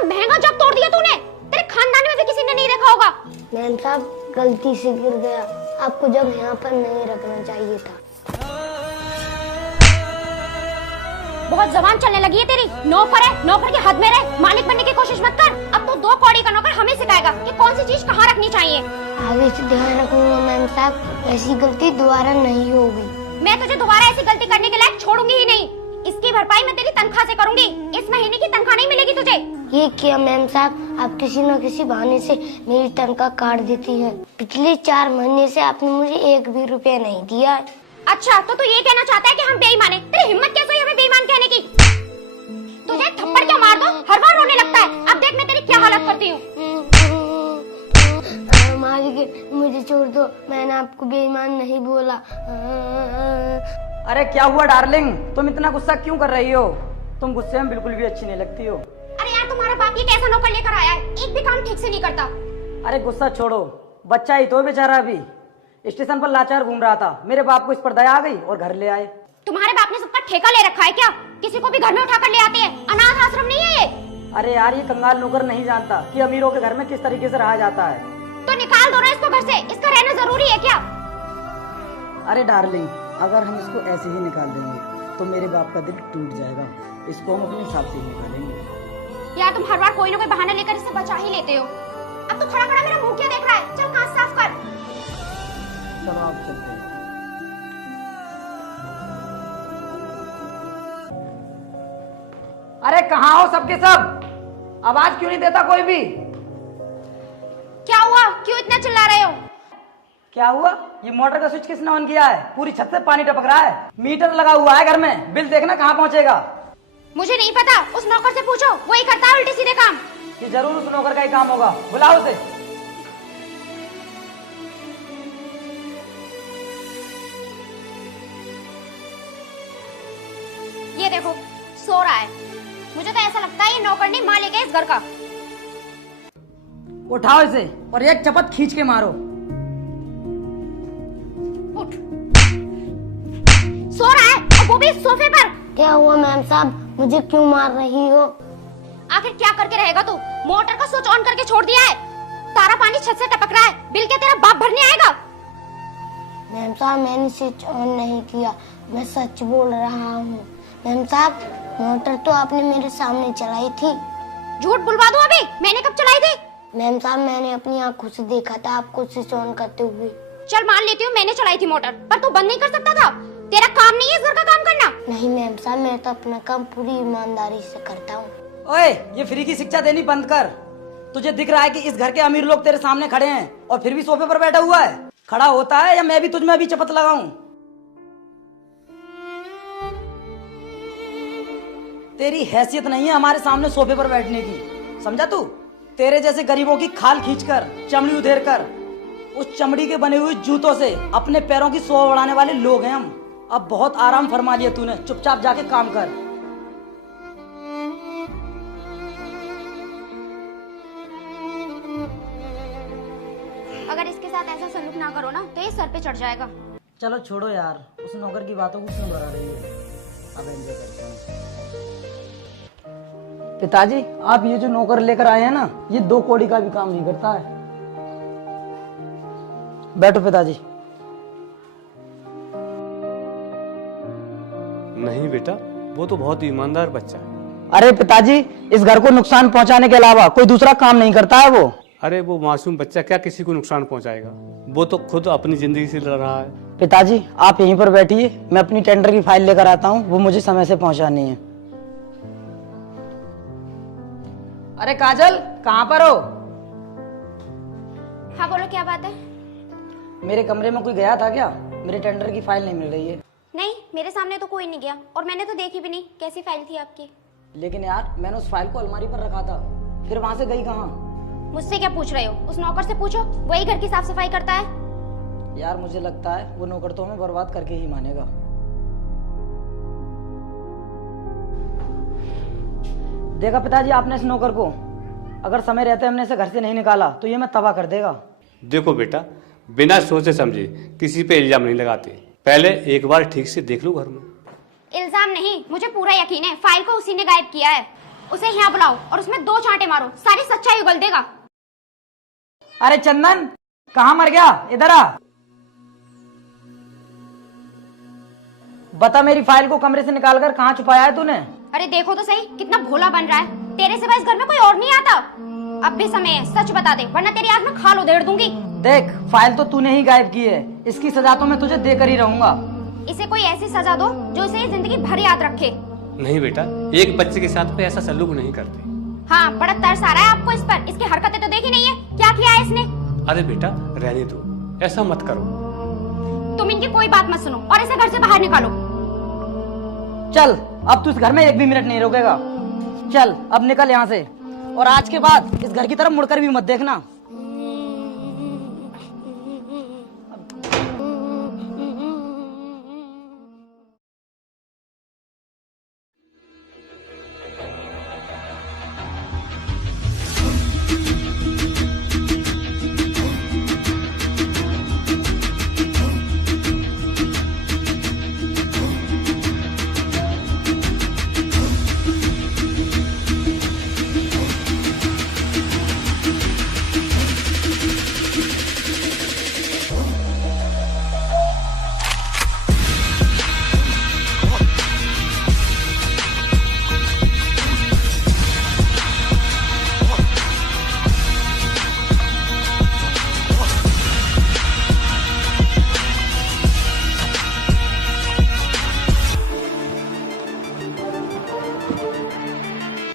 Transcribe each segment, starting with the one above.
इतना महंगा जग तोड़ दिया तूने, तेरे खानदान में भी किसी ने नहीं रखा होगा। मैम साहब गलती से गिर गया, आपको जग यहाँ पर नहीं रखना चाहिए था। बहुत जबान चलने लगी है तेरी। नौकर है, नौकर के हद में रह, मालिक बनने की कोशिश मत कर। अब तो 2 कौड़ी का नौकर हमें सिखाएगा कि कौन सी चीज कहाँ रखनी चाहिए। आगे से ध्यान रखूंगा मैम साहब, ऐसी गलती दोबारा नहीं होगी। मैं तुझे दोबारा ऐसी गलती करने के लायक छोड़ूंगी ही नहीं। इसकी भरपाई मैं तेरी तनख्वाह से करूंगी। इस महीने की तनख्वाह नहीं मिलेगी तुझे। ये क्या मैम साहब, आप किसी न किसी बहाने से मेरी तनख्वाह काट देती हैं। पिछले 4 महीने से आपने मुझे 1 भी रुपया नहीं दिया। अच्छा तो तू ये कहना चाहता है कि हम बेईमान हैं? तेरी हिम्मत कैसे हुई हमें बेईमान कहने की? तुझे थप्पड़ क्या मार दो, हर बार रोने लगता है। अब देख मैं तेरी क्या हालत करती हूँ। मालिक मुझे छोड़ दो, मैंने आपको बेईमान नहीं बोला। अरे क्या हुआ डार्लिंग, तुम इतना गुस्सा क्यों कर रही हो? तुम गुस्से में बिल्कुल भी अच्छी नहीं लगती हो। अरे यार तुम्हारा बाप ये कैसा नौकर लेकर आया है, एक भी काम ठीक से नहीं करता। अरे गुस्सा छोड़ो, बच्चा ही तो बेचारा अभी स्टेशन पर लाचार घूम रहा था। मेरे बाप को इस पर दया आ गई और घर ले आए। तुम्हारे बाप ने सबका ठेका ले रखा है क्या? किसी को भी घर में उठाकर ले आते हैं। अनाथ आश्रम नहीं है ये। अरे यार ये कंगाल नौकर नहीं जानता कि अमीरों के घर में किस तरीके से रहा जाता है। तो निकाल दो ना इसको घर से, इसका रहना जरूरी है क्या? अरे डार्लिंग, अगर हम इसको ऐसे ही निकाल देंगे तो मेरे बाप का दिल टूट जाएगा। इसको हम अपने हिसाब से ही निकालेंगे। यार तुम हर बार कोई ना कोई बहाना लेकर इसे बचा ही लेते हो। अब तो खड़ा खड़ा मेरा मुंह क्या देख रहा है? चल कांच साफ कर। चलो आप चलते हैं। अरे कहाँ हो सबके सब? आवाज क्यों नहीं देता कोई भी? क्या हुआ, क्यों इतना चिल्ला रहे हो? क्या हुआ? ये मोटर का स्विच किसने ऑन किया है? पूरी छत से पानी टपक रहा है। मीटर लगा हुआ है घर में, बिल देखना कहाँ पहुँचेगा। मुझे नहीं पता, उस नौकर से पूछो, वही करता है उल्टे सीधे काम। ये जरूर उस नौकर का ही काम होगा, बुलाओ उसे। ये देखो सो रहा है। मुझे तो ऐसा लगता है ये नौकर नहीं मालिक है इस घर का। उठाओ इसे और एक चपत खींच के मारो। उठ। सो रहा है और वो भी सोफे पर। क्या हुआ मैम साहब, मुझे क्यों मार रही हो? आखिर क्या करके रहेगा तू? मोटर का स्विच ऑन करके छोड़ दिया है, सारा पानी छत से टपक रहा है। बिल क्या तेरा बाप भरने आएगा? मैम साहब मैंने स्विच ऑन नहीं किया, मैं सच बोल रहा हूँ। मैम साहब मोटर तो आपने मेरे सामने चलाई थी। झूठ बुलवा दूं अभी? मैंने कब चलाई थी? मैम साहब मैंने अपनी आंखों से देखा था आपको स्विच ऑन करते हुए। चल मान लेती हूँ मैंने चलाई थी मोटर, पर तू बंद नहीं कर सकता था? तेरा काम नहीं है इस घर का काम करना। नहीं मैम साहब, मैं तो अपना काम पूरी ईमानदारी से करता हूँ। ओए ये फ्री की शिक्षा देनी बंद कर। तुझे दिख रहा है कि इस घर के अमीर लोग तेरे सामने खड़े हैं और फिर भी सोफे पर बैठा हुआ है। खड़ा होता है या मैं भी तुझ में अभी चपत लगाऊं? तेरी हैसियत नहीं है हमारे सामने सोफे पर बैठने की, समझा तू? तेरे जैसे गरीबों की खाल खींचकर, चमड़ी उधेर कर, उस चमड़ी के बने हुए जूतों से अपने पैरों की शोभा बढ़ाने वाले लोग हैं हम। अब बहुत आराम फरमा लिया तूने, चुपचाप जाके काम कर। अगर इसके साथ ऐसा सलूक ना करो ना तो ये सर पे चढ़ जाएगा। चलो छोड़ो यार, उस नौकर की बातों को क्यों दोहरा रही है? अब एंजॉय करते हैं। पिताजी आप ये जो नौकर लेकर आए हैं ना, ये 2 कौड़ी का भी काम नहीं करता है। बैठो पिताजी। नहीं बेटा, वो तो बहुत ईमानदार बच्चा है। अरे पिताजी इस घर को नुकसान पहुंचाने के अलावा कोई दूसरा काम नहीं करता है वो। अरे वो मासूम बच्चा क्या किसी को नुकसान पहुंचाएगा? वो तो खुद अपनी जिंदगी से लड़ रहा है। पिताजी आप यहीं पर बैठिए, मैं अपनी टेंडर की फाइल लेकर आता हूँ, वो मुझे समय से पहुंचानी है। अरे काजल कहाँ पर हो? हाँ बोलो क्या बात है? मेरे कमरे में कोई गया था क्या? मेरे टेंडर की फाइल नहीं मिल रही है। नहीं मेरे सामने तो कोई नहीं गया और मैंने तो देखी भी नहीं। कैसी फाइल थी आपकी? लेकिन यार मैंने उस फाइल को अलमारी पर रखा था, फिर वहां से गई कहाँ? मुझसे क्या पूछ रहे हो? उस नौकर से पूछो, वही घर की साफ सफाई करता है। यार मुझे लगता है वो नौकर तो हमें बर्बाद करके ही मानेगा। देखा पिताजी आपने इस नौकर को, अगर समय रहते हमने इसे घर से नहीं निकाला तो ये मैं तबाह कर देगा। देखो बेटा, बिना सोचे समझे किसी पे इल्जाम नहीं लगाते, पहले एक बार ठीक से देख लो घर में। इल्जाम नहीं, मुझे पूरा यकीन है फाइल को उसी ने गायब किया है। उसे यहाँ बुलाओ और उसमें 2 चांटे मारो, सारी सच्चाई उगल देगा। अरे चंदन, कहाँ मर गया? इधर आ। बता, मेरी फाइल को कमरे से निकालकर कहाँ छुपाया है तूने? अरे देखो तो सही, कितना भोला बन रहा है। तेरे सिवा इस घर में कोई और नहीं आता। अब भी समय है, सच बता दे, वरना तेरी आग में खाल उधेड़ दूंगी। देख, फाइल तो तूने ही गायब की है, इसकी सजा तो मैं तुझे देकर ही रहूंगा। इसे कोई ऐसी सजा दो जो इसे जिंदगी भर याद रखे। नहीं बेटा, एक बच्चे के साथ कोई ऐसा सलूक नहीं करते। हाँ, बड़ा तरस आ रहा है आपको इस पर। इसकी हरकतें तो देखी नहीं है, क्या किया है इसने। अरे बेटा रहने दो, ऐसा मत करो। तुम इनकी कोई बात मत सुनो और इसे घर से बाहर निकालो। चल, अब तू इस घर में 1 भी मिनट नहीं रुकेगा। चल अब निकल यहाँ से, और आज के बाद इस घर की तरफ मुड़कर भी मत देखना।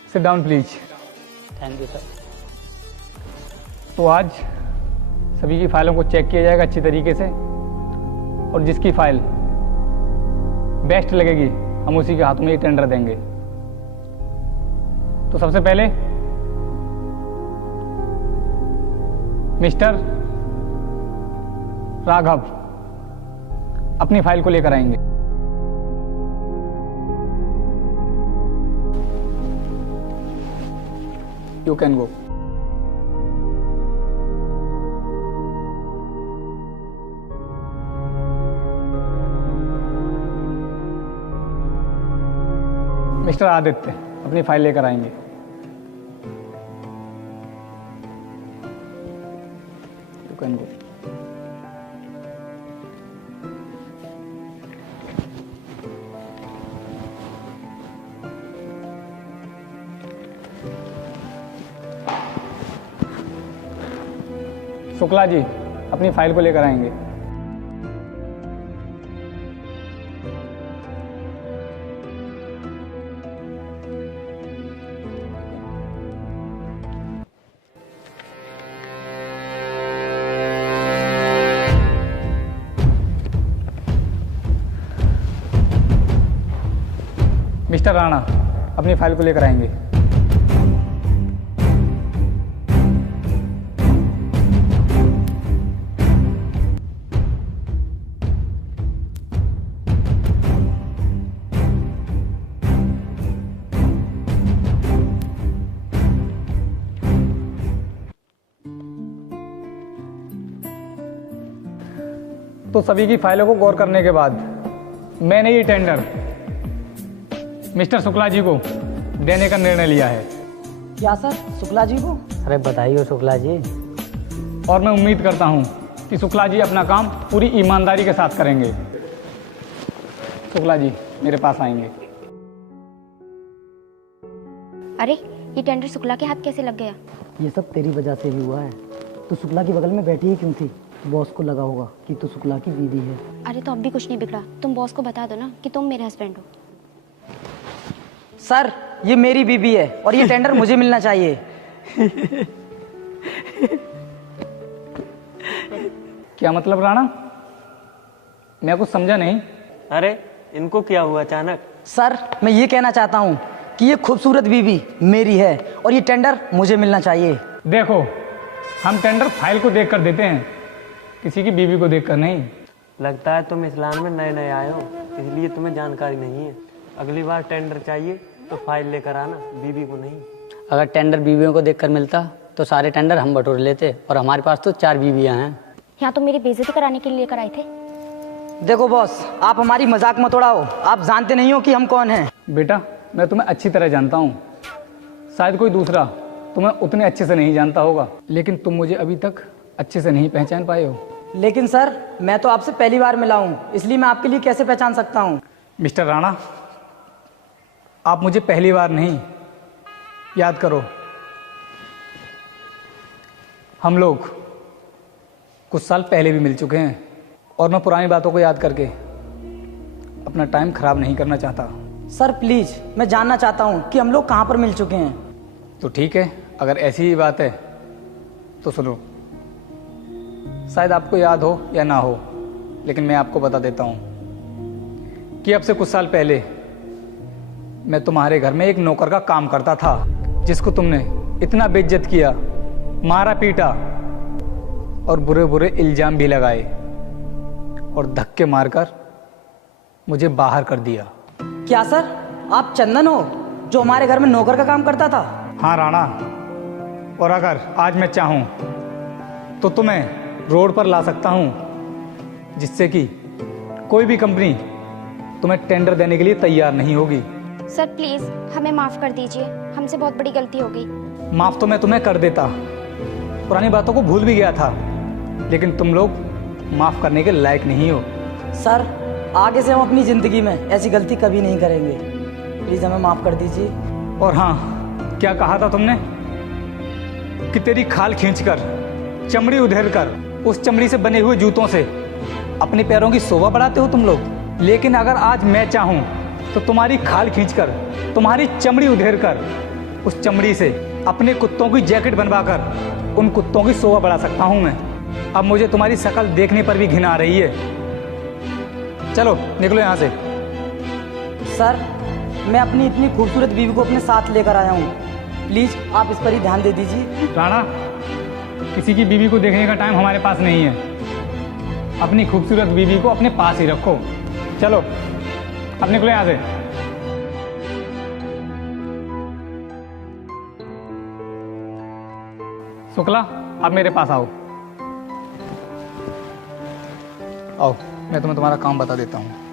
Sit down please. Thank you sir. तो आज सभी की फाइलों को चेक किया जाएगा अच्छी तरीके से, और जिसकी फाइल बेस्ट लगेगी हम उसी के हाथों में ये टेंडर देंगे। तो सबसे पहले मिस्टर राघव अपनी फाइल को लेकर आएंगे। You can go. Mister Aditya अपनी फाइल लेकर आएंगे। You can go. Shukla ji अपनी फाइल को लेकर आएंगे। मिस्टर राणा अपनी फाइल को लेकर आएंगे। तो सभी की फाइलों को गौर करने के बाद मैंने ये टेंडर मिस्टर शुक्ला जी को देने का निर्णय लिया है। क्या सर, शुक्ला जी को? अरे बधाई हो शुक्ला जी। और मैं उम्मीद करता हूं कि शुक्ला जी अपना काम पूरी ईमानदारी के साथ करेंगे। शुक्ला जी मेरे पास आएंगे। अरे ये टेंडर शुक्ला के हाथ कैसे लग गया? ये सब तेरी वजह से ही हुआ है। तो शुक्ला के बगल में बैठी ही क्यों थी? बॉस को लगा होगा कि तू शुक्ला की बीवी है। अरे तो अब भी कुछ नहीं बिगड़ा, तुम बॉस को बता दो ना कि तुम मेरे हस्बैंड हो। सर, ये मेरी बीबी है और ये टेंडर मुझे मिलना चाहिए। क्या मतलब राणा? मैं कुछ समझा नहीं। अरे इनको क्या हुआ अचानक? सर, मैं ये कहना चाहता हूँ कि ये खूबसूरत बीबी मेरी है और ये टेंडर मुझे मिलना चाहिए। देखो, हम टेंडर फाइल को देखकर देते हैं, किसी की बीवी को देखकर नहीं। लगता है तुम इस्लाम में नए नए आए हो, इसलिए तुम्हें जानकारी नहीं है। अगली बार टेंडर चाहिए तो फाइल लेकर आना, बीवी को नहीं। अगर टेंडर बीवियों को देखकर मिलता तो सारे टेंडर हम बटोर लेते, और हमारे पास तो 4 बीवियां हैं। यहाँ तो मेरी बेइज्जती कराने के लिए लेकर आए थे। देखो बॉस, आप हमारी मजाक मत उड़ाओ, आप जानते नहीं हो कि हम कौन हैं। बेटा मैं तुम्हें अच्छी तरह जानता हूँ, शायद कोई दूसरा तुम्हें उतने अच्छे से नहीं जानता होगा, लेकिन तुम मुझे अभी तक अच्छे से नहीं पहचान पाए हो। लेकिन सर, मैं तो आपसे पहली बार मिला हूँ, इसलिए मैं आपके लिए कैसे पहचान सकता हूँ? मिस्टर राणा, आप मुझे पहली बार नहीं, याद करो, हम लोग कुछ साल पहले भी मिल चुके हैं और मैं पुरानी बातों को याद करके अपना टाइम खराब नहीं करना चाहता। सर प्लीज, मैं जानना चाहता हूँ कि हम लोग कहाँ पर मिल चुके हैं। तो ठीक है, अगर ऐसी ही बात है तो सुनो। शायद आपको याद हो या ना हो, लेकिन मैं आपको बता देता हूँ कि अब से कुछ साल पहले मैं तुम्हारे घर में एक नौकर का काम करता था, जिसको तुमने इतना बेइज्जत किया, मारा पीटा और बुरे बुरे इल्जाम भी लगाए और धक्के मारकर मुझे बाहर कर दिया। क्या सर, आप चंदन हो जो हमारे घर में नौकर का काम करता था? हाँ राणा, और अगर आज मैं चाहूँ तो तुम्हें रोड पर ला सकता हूँ, जिससे कि कोई भी कंपनी तुम्हें टेंडर देने के लिए तैयार नहीं होगी। सर प्लीज हमें माफ कर दीजिए, हमसे बहुत बड़ी गलती हो गई। माफ तो मैं तुम्हें कर देता, पुरानी बातों को भूल भी गया था, लेकिन तुम लोग माफ करने के लायक नहीं हो। सर, आगे से हम अपनी जिंदगी में ऐसी गलती कभी नहीं करेंगे, प्लीज हमें माफ कर दीजिए। और हाँ, क्या कहा था तुमने कि तेरी खाल खींचकर, चमड़ी उधेड़कर, उस चमड़ी से बने हुए जूतों से अपने पैरों की शोभा बढ़ाते हो तुम लोग। लेकिन अगर आज मैं चाहूं तो तुम्हारी खाल खींचकर, तुम्हारी चमड़ी उधेड़कर, उस चमड़ी से अपने कुत्तों की जैकेट बनवाकर उन कुत्तों की शोभा बढ़ा सकता हूं मैं। अब मुझे तुम्हारी शक्ल देखने पर भी घिन आ रही है। चलो निकलो यहाँ से। सर, मैं अपनी इतनी खूबसूरत बीवी को अपने साथ लेकर आया हूँ, प्लीज आप इस पर ही ध्यान दे दीजिए। राणा, किसी की बीवी को देखने का टाइम हमारे पास नहीं है। अपनी खूबसूरत बीवी को अपने पास ही रखो। चलो अब निकलो यहाँ से। शुक्ला, आप मेरे पास आओ। आओ, मैं तुम्हें तुम्हारा काम बता देता हूँ।